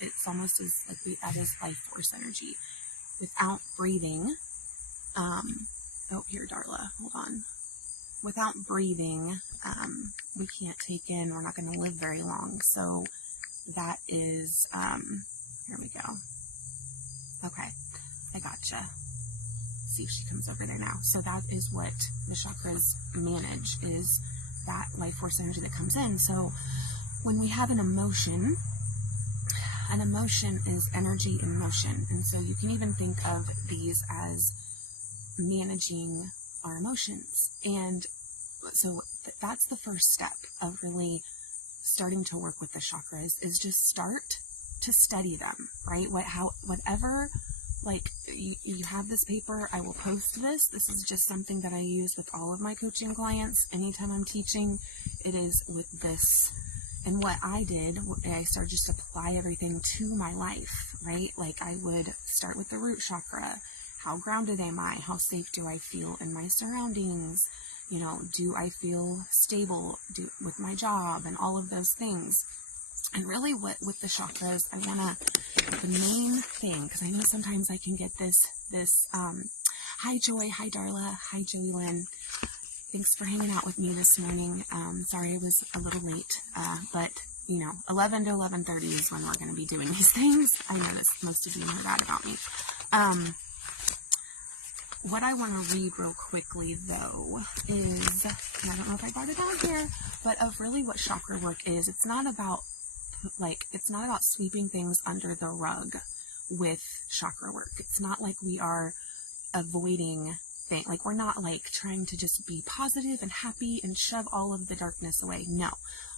it's almost as like that is life force energy. Without breathing, oh, here, Darla, hold on. Without breathing, we can't take in, we're not going to live very long. So that is, here we go. Okay, I gotcha. See if she comes over there now. So that is what the chakras manage, is that life force energy that comes in. So when we have an emotion is energy in motion. And so you can even think of these as managing our emotions. And so that's the first step of really starting to work with the chakras, is just start to study them, right? Whatever, like you have this paper, I will post this. This is just something that I use with all of my coaching clients. Anytime I'm teaching, it is with this. And what I did, I started just apply everything to my life, right? Like I would start with the root chakra. How grounded am I? How safe do I feel in my surroundings? You know, do I feel stable with my job and all of those things? And really with the chakras, the main thing, because I know sometimes I can get this, hi Joy, hi Darla, hi Joey Lynn. Thanks for hanging out with me this morning. Sorry I was a little late, but 11 to 11:30 is when we're going to be doing these things. I know this, most of you know that about me. What I want to read real quickly though is, and I don't know if I got it down here, but of really what chakra work is. It's not about sweeping things under the rug with chakra work. It's not like we are avoiding things. Like we're not like trying to just be positive and happy and shove all of the darkness away. No.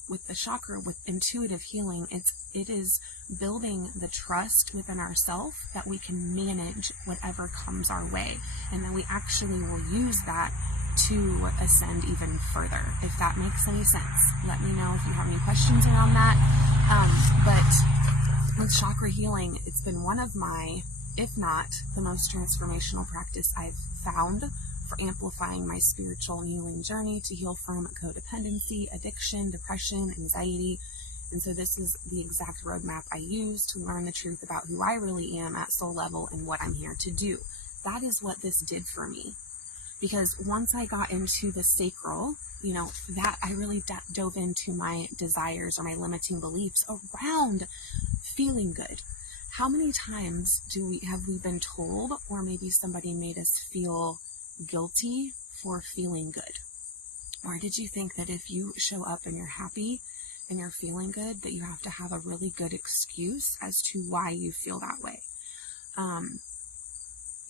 With the chakra, with intuitive healing, it is building the trust within ourselves that we can manage whatever comes our way, and then we actually will use that to ascend even further. If that makes any sense, let me know if you have any questions around that. But with chakra healing, it's been one of my, if not the most transformational practice I've found for amplifying my spiritual and healing journey to heal from codependency, addiction, depression, anxiety. And so this is the exact roadmap I use to learn the truth about who I really am at soul level and what I'm here to do. That is what this did for me. Because once I got into the sacral, that I really dove into my desires or my limiting beliefs around feeling good. How many times have we been told, or maybe somebody made us feel guilty for feeling good? Or did you think that if you show up and you're happy and you're feeling good, that you have to have a really good excuse as to why you feel that way?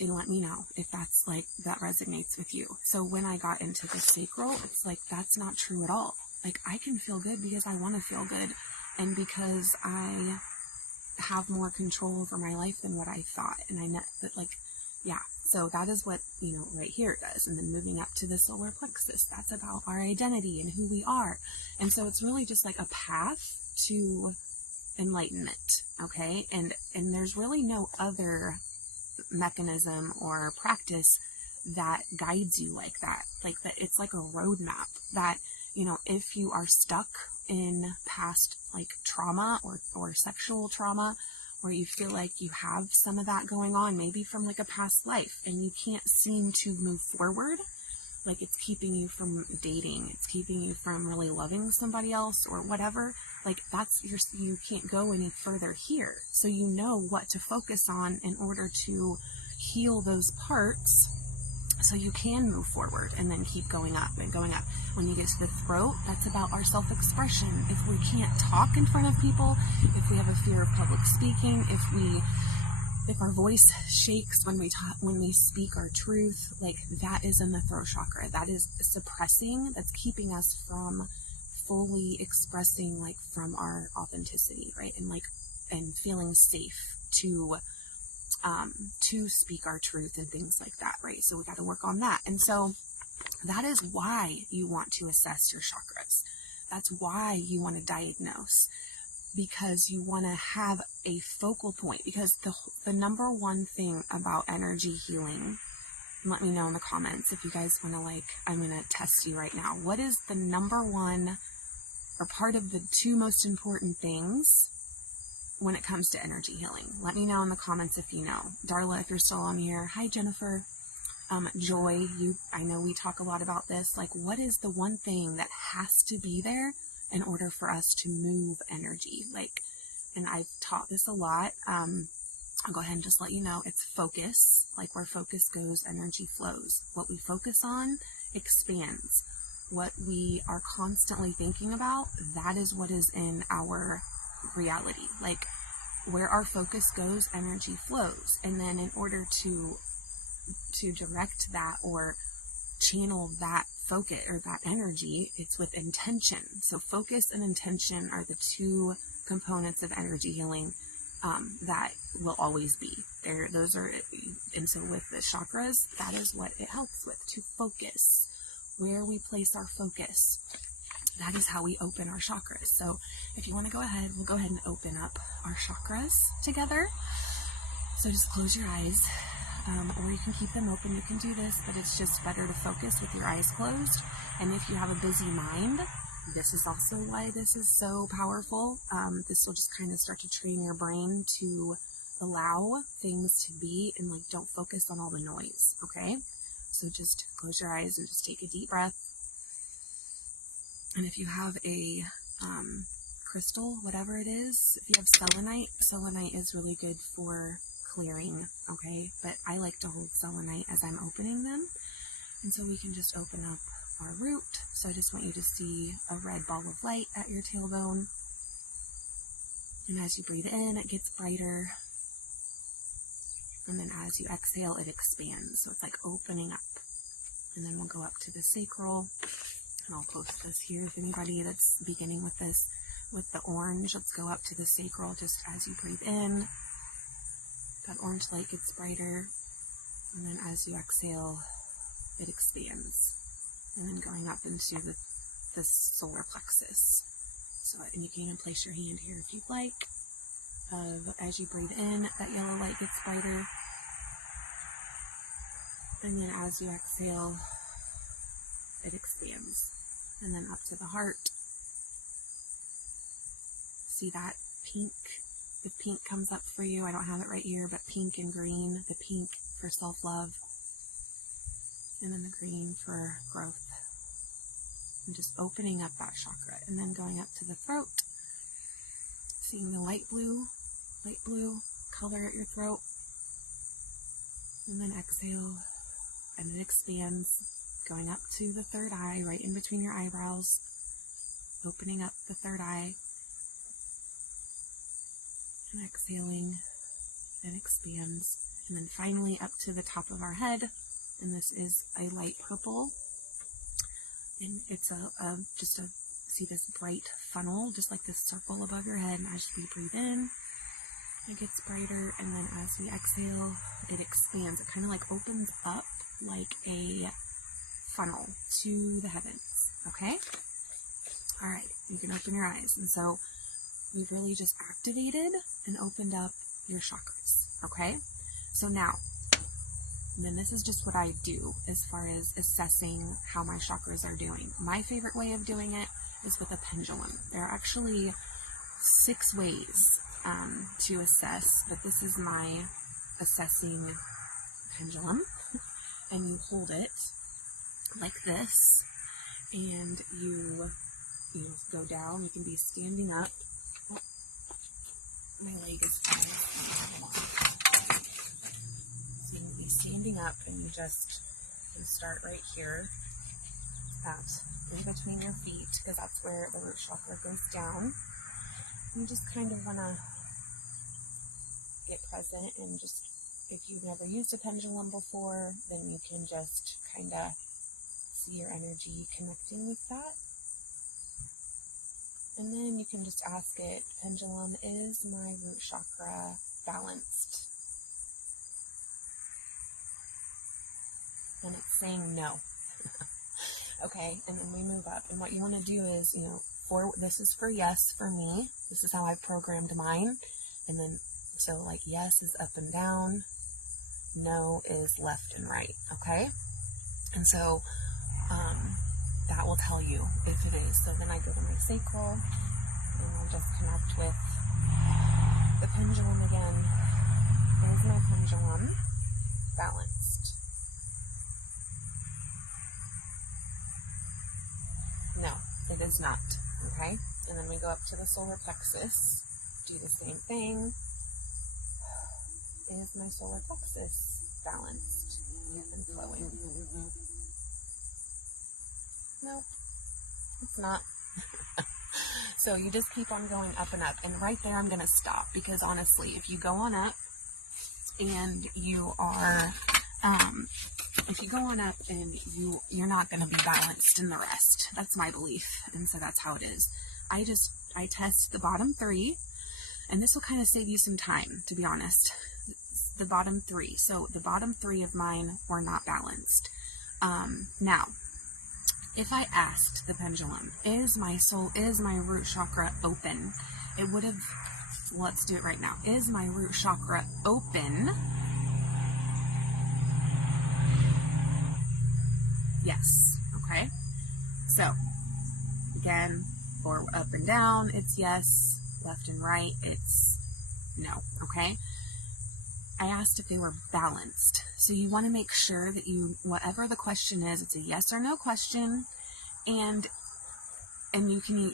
And let me know if that's like, that resonates with you. So when I got into the sacral, it's like, that's not true at all. Like I can feel good because I want to feel good. And because I have more control over my life than what I thought. And I know that, so that is what, right here it does. And then moving up to the solar plexus, that's about our identity and who we are. And so it's really just like a path to enlightenment. Okay. And there's really no other mechanism or practice that guides you like that. Like that, it's like a roadmap that, if you are stuck in past like trauma or sexual trauma, where you feel like you have some of that going on, maybe from like a past life, and you can't seem to move forward, like it's keeping you from dating, it's keeping you from really loving somebody else or whatever, like you can't go any further here. So you know what to focus on in order to heal those parts so you can move forward and then keep going up and going up. When you get to the throat, that's about our self-expression. If we can't talk in front of people, if we have a fear of public speaking, if our voice shakes when we speak our truth, like that is in the throat chakra. That is suppressing, that's keeping us from fully expressing like from our authenticity, right? And feeling safe to speak our truth and things like that, right? So we got to work on that. And so that is why you want to assess your chakras. That's why you want to diagnose, because you want to have a focal point. Because the number one thing about energy healing, let me know in the comments if you guys want to, I'm going to test you right now. What is the number one or part of the two most important things when it comes to energy healing? Let me know in the comments if you know. Darla, if you're still on here. Hi, Jennifer. Joy, I know we talk a lot about this. Like, what is the one thing that has to be there in order for us to move energy? Like, and I've taught this a lot. I'll go ahead and just let you know, it's focus. Like, where focus goes, energy flows. What we focus on expands. What we are constantly thinking about, that is what is in our reality. Like, where our focus goes, energy flows. And then in order to direct that or channel that focus or that energy, it's with intention. So focus and intention are the two components of energy healing that will always be there. Those are, and so with the chakras, that is what it helps with, to focus. Where we place our focus, that is how we open our chakras. So if you want to go ahead, we'll go ahead and open up our chakras together. So just close your eyes, or you can keep them open. You can do this, but it's just better to focus with your eyes closed. And if you have a busy mind, this is also why this is so powerful. This will just kind of start to train your brain to allow things to be and like don't focus on all the noise, okay? So just close your eyes and just take a deep breath. And if you have a crystal, whatever it is, if you have selenite is really good for clearing, okay? But I like to hold selenite as I'm opening them. And so we can just open up our root. So I just want you to see a red ball of light at your tailbone. And as you breathe in, it gets brighter. And then as you exhale, it expands. So it's like opening up. And then we'll go up to the sacral. And I'll post this here if anybody that's beginning with this, with the orange, let's go up to the sacral just as you breathe in. That orange light gets brighter. And then as you exhale, it expands. And then going up into the solar plexus. So, and you can even place your hand here if you'd like. As you breathe in, that yellow light gets brighter. And then as you exhale, it expands. And then up to the heart. See that pink? The pink comes up for you. I don't have it right here, but pink and green. The pink for self-love. And then the green for growth. And just opening up that chakra. And then going up to the throat. Seeing the light blue color at your throat. And then exhale. And it expands. Going up to the third eye, right in between your eyebrows. Opening up the third eye. And exhaling. It expands. And then finally up to the top of our head. And this is a light purple. And it's see this bright funnel, just like this circle above your head. And as we breathe in, it gets brighter. And then as we exhale, it expands. It kind of like opens up like a funnel to the heavens. Okay? All right. You can open your eyes. And so we've really just activated and opened up your chakras. Okay? So now, and then this is just what I do as far as assessing how my chakras are doing. My favorite way of doing it is with a pendulum. There are actually 6 ways to assess, but this is my assessing pendulum. And you hold it like this, and you go down. You can be standing up. Oh, my leg is standing up, and you start right here at in between your feet, because that's where the root chakra goes down. You just kind of want to get present, and just, if you've never used a pendulum before, then you can just kind of see your energy connecting with that. And then you can just ask it, pendulum, is my root chakra balanced? And it's saying no. Okay, and then we move up. And what you want to do is, this is for yes for me. This is how I've programmed mine. And then, so like yes is up and down, no is left and right. Okay? And so that will tell you if it is. So then I go to my sacral, and I'll just connect with pendulum again. Is my pendulum balanced? No, it is not. Okay? And then we go up to the solar plexus. Do the same thing. Is my solar plexus balanced and flowing? No, it's not. So you just keep on going up and up. And right there I'm going to stop, because honestly, if you go on up and you are, if you go on up and you're not going to be balanced in the rest. That's my belief. And so that's how it is. I test the bottom 3, and this will kind of save you some time, to be honest. The bottom 3. So the bottom 3 of mine were not balanced. Now, if I asked the pendulum, is my root chakra open? It would have, let's do it right now. Is my root chakra open? Yes. Okay. So, again, or up and down, it's yes. Left and right, it's no. Okay. I asked if they were balanced. So you want to make sure that whatever the question is, it's a yes or no question. And you can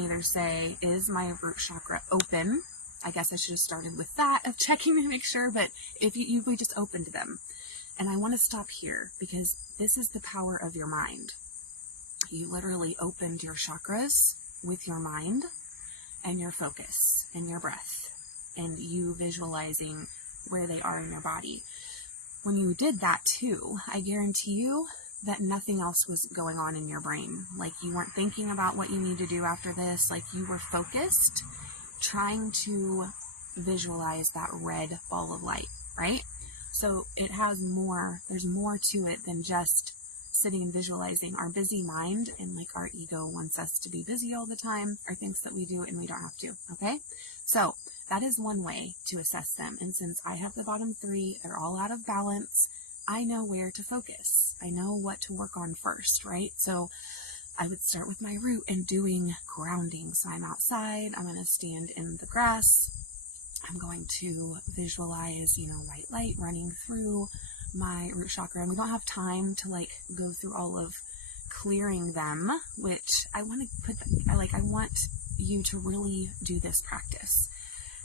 either say, is my root chakra open? I guess I should have started with that, of checking to make sure, but if we just opened them. And I want to stop here, because this is the power of your mind. You literally opened your chakras with your mind and your focus and your breath and you visualizing where they are in your body. When you did that too, I guarantee you that nothing else was going on in your brain. Like, you weren't thinking about what you need to do after this. Like, you were focused, trying to visualize that red ball of light, right? So it has more, there's more to it than just sitting and visualizing. Our busy mind and like our ego wants us to be busy all the time, or thinks that we do and we don't have to, okay? So that is one way to assess them. And since I have the bottom 3, they're all out of balance, I know where to focus. I know what to work on first, right? So I would start with my root and doing grounding. So I'm outside, I'm going to stand in the grass. I'm going to visualize, white light running through my root chakra. And we don't have time to like go through all of clearing them, which I want to I want you to really do this practice.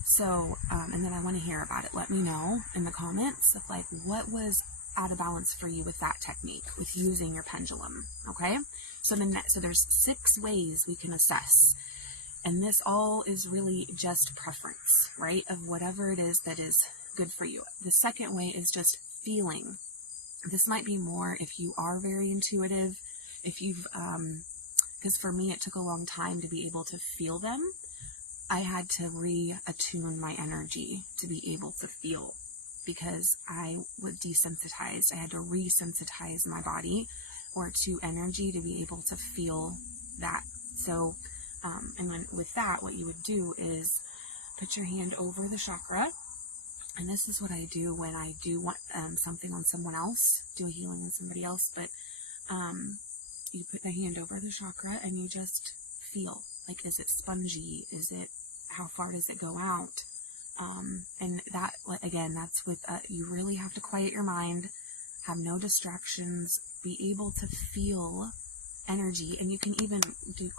So, and then I want to hear about it. Let me know in the comments of like, what was out of balance for you with that technique, with using your pendulum. Okay. So there's 6 ways we can assess. And this all is really just preference, right? Of whatever it is that is good for you. The second way is just feeling. This might be more if you are very intuitive, if you've, because for me, it took a long time to be able to feel them. I had to reattune my energy to be able to feel, because I was desensitized. I had to resensitize my body or to energy to be able to feel that. So, and then with that, what you would do is put your hand over the chakra. And this is what I do when I do want something on someone else, do a healing on somebody else. But you put the hand over the chakra and you just feel. Like, is it spongy? How far does it go out? And that, again, that's with, you really have to quiet your mind, have no distractions, be able to feel energy. And you can even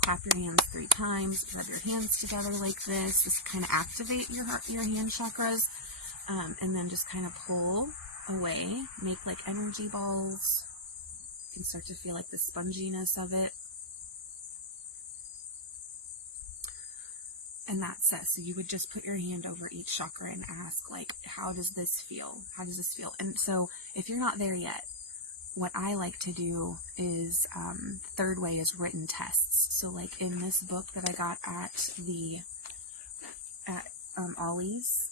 clap your hands 3 times, rub your hands together like this. Just kind of activate your hand chakras. And then just kind of pull away, make like energy balls. You can start to feel like the sponginess of it. And that's it. So you would just put your hand over each chakra and ask, like, how does this feel? How does this feel? And so if you're not there yet, what I like to do is, the third way is written tests. So like in this book that I got at Ollie's,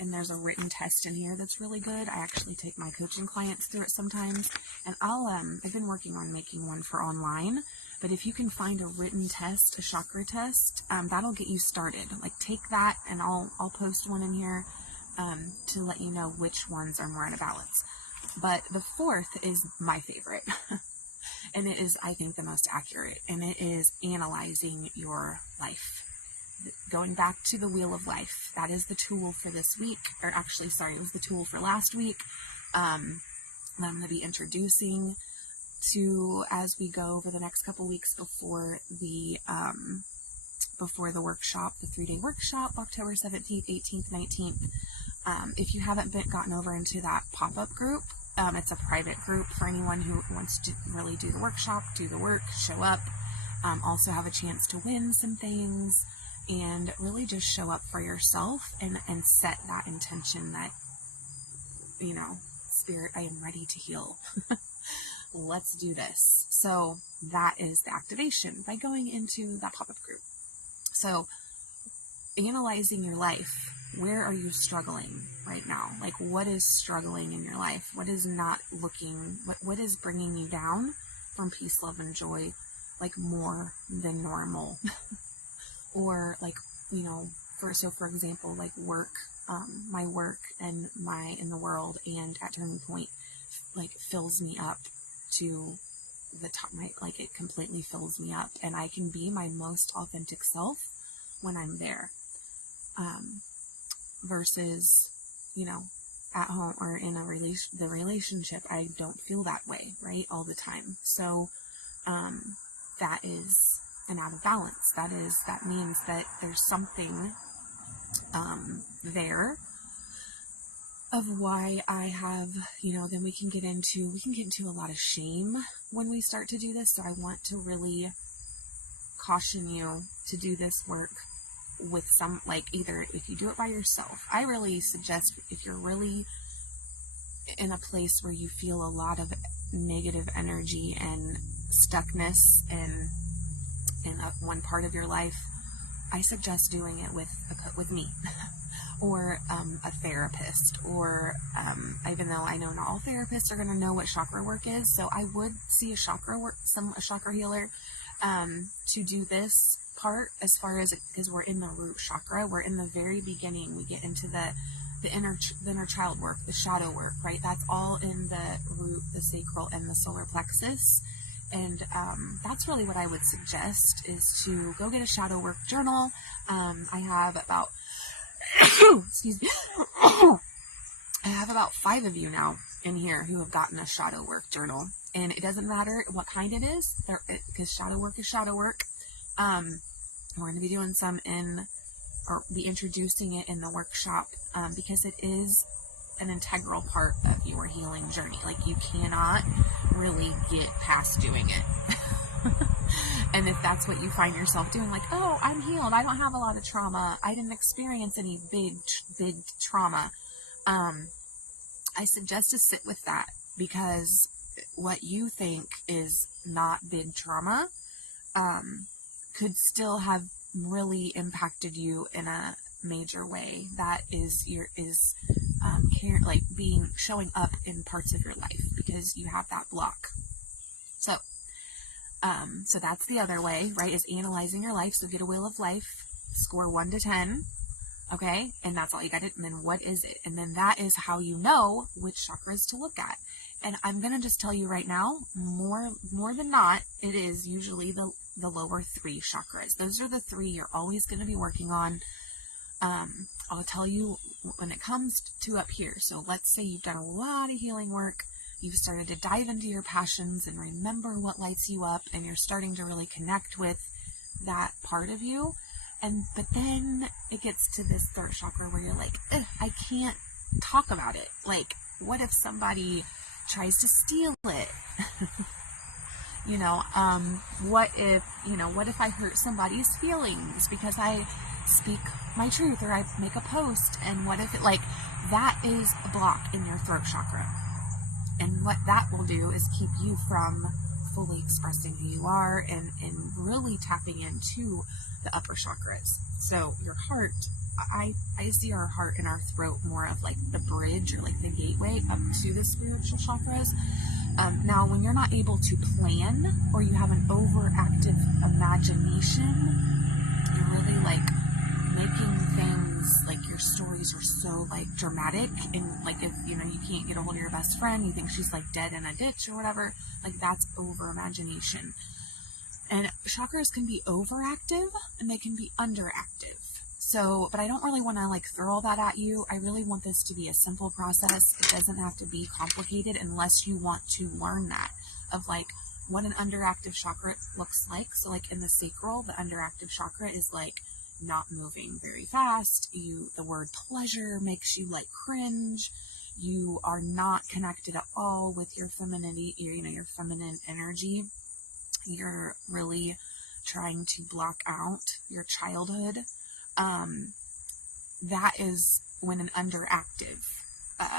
and there's a written test in here that's really good. I actually take my coaching clients through it sometimes. And I've been working on making one for online. But if you can find a written test, a chakra test, that'll get you started. Like, take that, and I'll post one in here to let you know which ones are more out of balance. But the 4th is my favorite. And it is, I think, the most accurate. And it is analyzing your life. going back to the wheel of life, that is the tool for this week, or actually, sorry, it was the tool for last week. I'm going to be introducing to as we go over the next couple weeks before the workshop, the 3-day workshop, October 17th, 18th, 19th. If you haven't gotten over into that pop-up group, it's a private group for anyone who wants to really do the workshop, do the work, show up, also have a chance to win some things, and really just show up for yourself and set that intention that, you know, Spirit, I am ready to heal. Let's do this. So that is the activation by going into that pop-up group. So analyzing your life, where are you struggling right now? Like, what is struggling in your life? What is not looking, what is bringing you down from peace, love, and joy, like more than normal? Or like, you know, for example, like work, my work and in the world and at Turning Point, like fills me up to the top, like it completely fills me up, and I can be my most authentic self when I'm there, versus, you know, at home or in the relationship, I don't feel that way, right, all the time. So, that is an out of balance. That means that there's something, there of why I have, you know, then we can get into a lot of shame when we start to do this. So I want to really caution you to do this work with some, like, either if you do it by yourself, I really suggest if you're really in a place where you feel a lot of negative energy and stuckness in one part of your life, I suggest doing it with me. Or a therapist, or even though I know not all therapists are going to know what chakra work is, so I would see a chakra healer to do this part, as far as because we're in the root chakra, we're in the very beginning. We get into the inner child work, the shadow work, right? That's all in the root, the sacral, and the solar plexus. And that's really what I would suggest, is to go get a shadow work journal. I have about excuse me. I have about 5 of you now in here who have gotten a shadow work journal, and it doesn't matter what kind it is, because shadow work is shadow work. We're going to be doing some or be introducing it in the workshop, because it is an integral part of your healing journey. Like, you cannot really get past doing it. And if that's what you find yourself doing, like, oh, I'm healed, I don't have a lot of trauma, I didn't experience any big trauma, I suggest to sit with that, because what you think is not big trauma could still have really impacted you in a major way that is showing up in parts of your life because you have that block. So that's the other way, right, is analyzing your life. So get a wheel of life, score 1 to 10, okay, and that's all you got. And then what is it? And then that is how you know which chakras to look at. And I'm going to just tell you right now, more than not, it is usually the lower 3 chakras. Those are the 3 you're always going to be working on. I'll tell you when it comes to up here. So let's say you've done a lot of healing work. You've started to dive into your passions and remember what lights you up, and you're starting to really connect with that part of you. But then it gets to this 3rd chakra where you're like, I can't talk about it. Like, what if somebody tries to steal it? What if I hurt somebody's feelings because I speak my truth or I make a post? And what if that is a block in your throat chakra. And what that will do is keep you from fully expressing who you are and really tapping into the upper chakras. So your heart, I see our heart and our throat more of like the bridge or like the gateway up to the spiritual chakras. Now, when you're not able to plan or you have an overactive imagination, you're really like making things like your stories are so like dramatic, and like if you can't get a hold of your best friend, you think she's like dead in a ditch or whatever, like that's over imagination. And chakras can be overactive and they can be underactive. So, but I don't really want to like throw all that at you. I really want this to be a simple process. It doesn't have to be complicated unless you want to learn that of like what an underactive chakra looks like. So like in the sacral, the underactive chakra is like not moving very fast. The word pleasure makes you like cringe. You are not connected at all with your femininity, your feminine energy. You're really trying to block out your childhood. That is when an underactive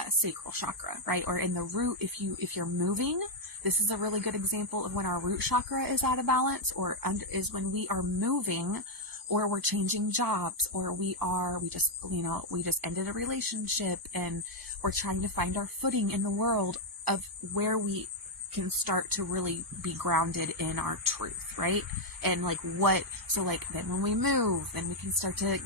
sacral chakra, right? Or in the root, if you're moving, this is a really good example of when our root chakra is out of balance, or is when we are moving, or we're changing jobs, or we just ended a relationship and we're trying to find our footing in the world of where we can start to really be grounded in our truth, right? And like then when we move, then we can start to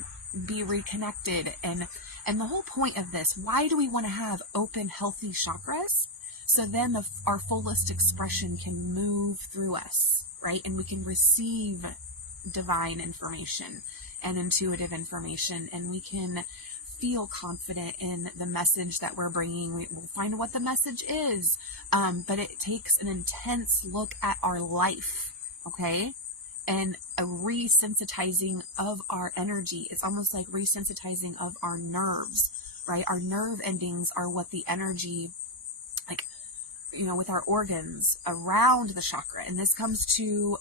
be reconnected. And the whole point of this, why do we want to have open, healthy chakras? So then our fullest expression can move through us, right? And we can receive divine information and intuitive information, and we can feel confident in the message that we're bringing. We'll find what the message is, but it takes an intense look at our life, okay? And a resensitizing of our energy. It's almost like resensitizing of our nerves, right? Our nerve endings are what the energy, like, with our organs around the chakra. And this comes to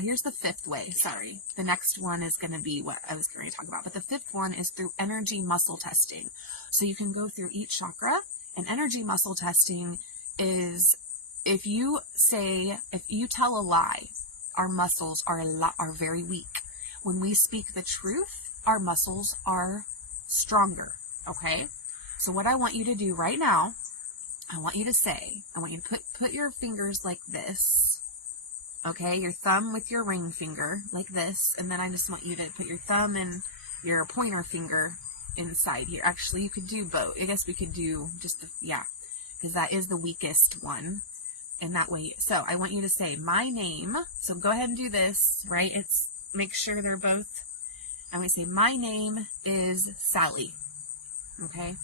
here's the fifth way. Sorry. The next one is going to be what I was going to talk about. But the fifth one is through energy muscle testing. So you can go through each chakra, and energy muscle testing is if you tell a lie, our muscles are very weak. When we speak the truth, our muscles are stronger. Okay? So what I want you to do right now, I want you to put your fingers like this. Okay, your thumb with your ring finger like this, and then I just want you to put your thumb and your pointer finger inside here. Actually, you could do both. I guess we could do because that is the weakest one. And that way, so I want you to say my name. So go ahead and do this, right? Make sure they're both. I'm going to say my name is Sally. Okay?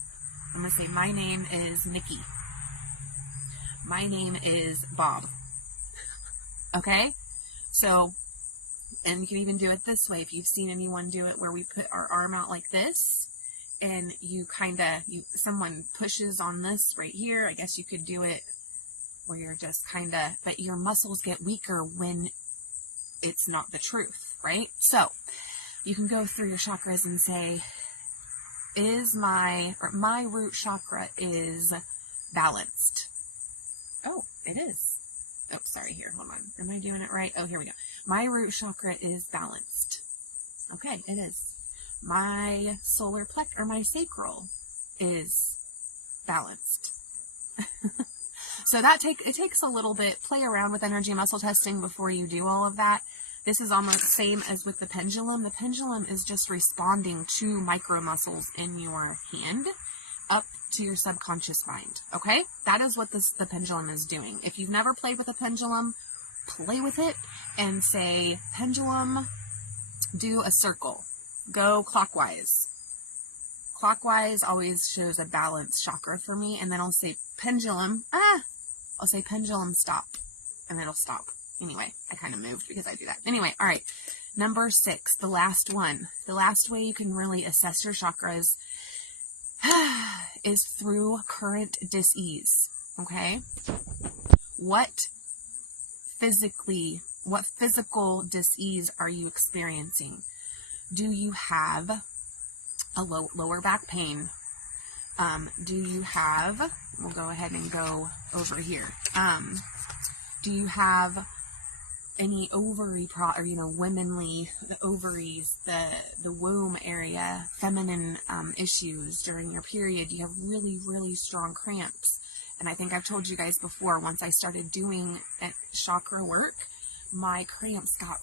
I'm going to say my name is Nikki. My name is Bob. Okay? So, and you can even do it this way. If you've seen anyone do it where we put our arm out like this, and someone pushes on this right here, I guess you could do it where you're just but your muscles get weaker when it's not the truth, right? So, you can go through your chakras and say, my root chakra is balanced. Oh, it is. Oh, sorry, here, hold on. Am I doing it right? Oh, here we go. My root chakra is balanced. Okay, it is. My solar plexus, or my sacral, is balanced. So it takes a little bit, play around with energy muscle testing before you do all of that. This is almost the same as with the pendulum. The pendulum is just responding to micro muscles in your hand up to your subconscious mind, okay? That is what the pendulum is doing. If you've never played with a pendulum, play with it and say, pendulum, do a circle. Go clockwise. Clockwise always shows a balanced chakra for me, and then I'll say pendulum, I'll say pendulum stop, and it'll stop. Anyway, I kind of moved because I do that. Anyway, all right. Number 6, the last one. The last way you can really assess your chakras is through current dis-ease, okay? What physical dis-ease are you experiencing? Do you have a lower back pain? Do you have, we'll go ahead and go over here. Do you have any ovary womanly, the ovaries, the womb area, feminine issues during your period? You have really, really strong cramps. And I think I've told you guys before, once I started doing chakra work, my cramps got,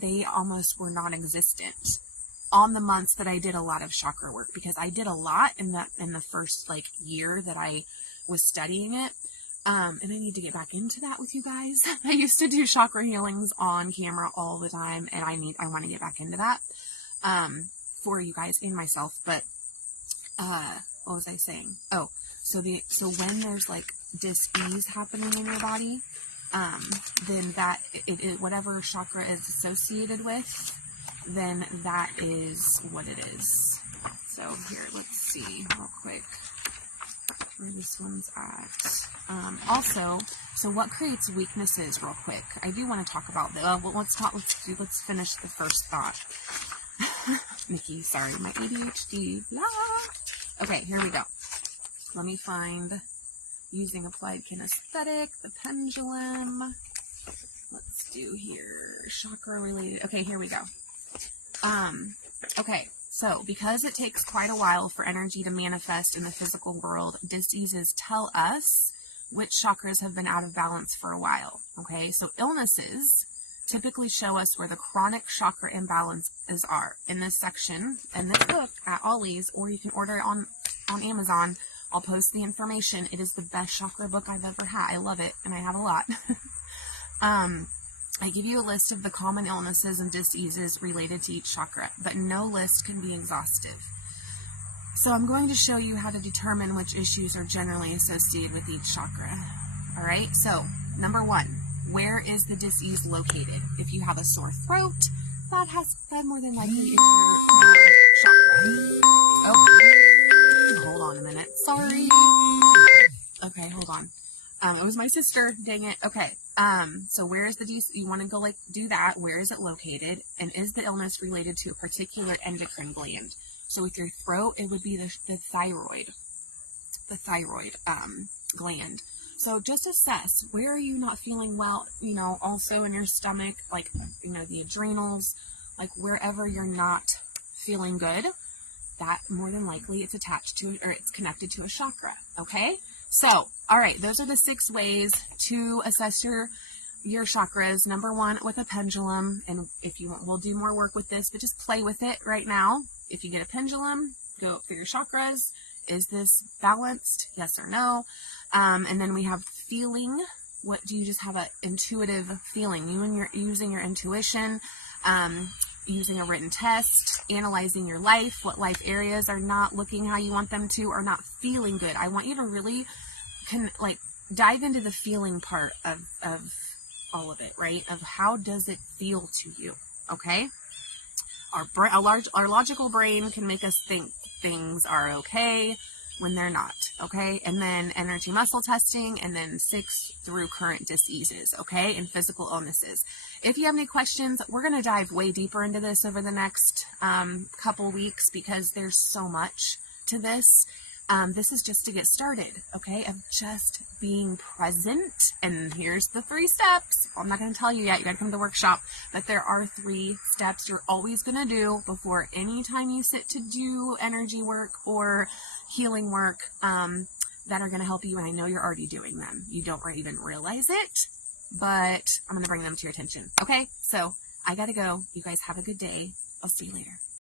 they almost were non-existent on the months that I did a lot of chakra work, because I did a lot in the first year that I was studying it. And I need to get back into that with you guys. I used to do chakra healings on camera all the time, and I want to get back into that, for you guys and myself. But, what was I saying? Oh, so when there's like dis-ease happening in your body, then that, whatever chakra is associated with, then that is what it is. So here, let's see real quick where this one's at. Also, so what creates weaknesses real quick? I do want to talk about that. Well, let's finish the first thought. Nikki, sorry, my ADHD. Blah. Okay, here we go. Let me find using applied kinesthetic, the pendulum. Let's do here chakra related. Okay, here we go. Okay, so because it takes quite a while for energy to manifest in the physical world, dis-eases tell us which chakras have been out of balance for a while. Okay, so illnesses typically show us where the chronic chakra imbalances are. In this section, in this book at Ollie's, or you can order it on Amazon. I'll post the information. It is the best chakra book I've ever had. I love it, and I have a lot. I give you a list of the common illnesses and dis-eases related to each chakra, but no list can be exhaustive. So I'm going to show you how to determine which issues are generally associated with each chakra. All right, so number 1, where is the dis-ease located? If you have a sore throat, that more than likely is your chakra. Oh, hold on a minute. Sorry. Okay, hold on. It was my sister. Dang it. Okay. So where is the you want to go do that? Where is it located? And is the illness related to a particular endocrine gland? So with your throat, it would be the thyroid gland. So just assess, where are you not feeling well? Also in your stomach, the adrenals, wherever you're not feeling good, that more than likely it's attached to, or it's connected to a chakra. Okay. So, all right, those are the 6 ways to assess your chakras. Number 1, with a pendulum, and if you want, we'll do more work with this, but just play with it right now. If you get a pendulum, go for your chakras. Is this balanced? Yes or no? And then we have feeling. What do you just have an intuitive feeling? You're using your intuition, using a written test, analyzing your life, what life areas are not looking how you want them to, or not feeling good. I want you to really dive into the feeling part of all of it, right? Of how does it feel to you? Okay. Our logical brain can make us think things are okay when they're not. Okay. And then energy muscle testing, and then 6 through current diseases. Okay. And physical illnesses. If you have any questions, we're going to dive way deeper into this over the next couple weeks, because there's so much to this. This is just to get started, okay, of just being present. And here's the 3 steps. I'm not going to tell you yet. You got to come to the workshop. But there are 3 steps you're always going to do before any time you sit to do energy work or healing work that are going to help you. And I know you're already doing them. You don't even realize it, but I'm going to bring them to your attention. Okay, so I got to go. You guys have a good day. I'll see you later.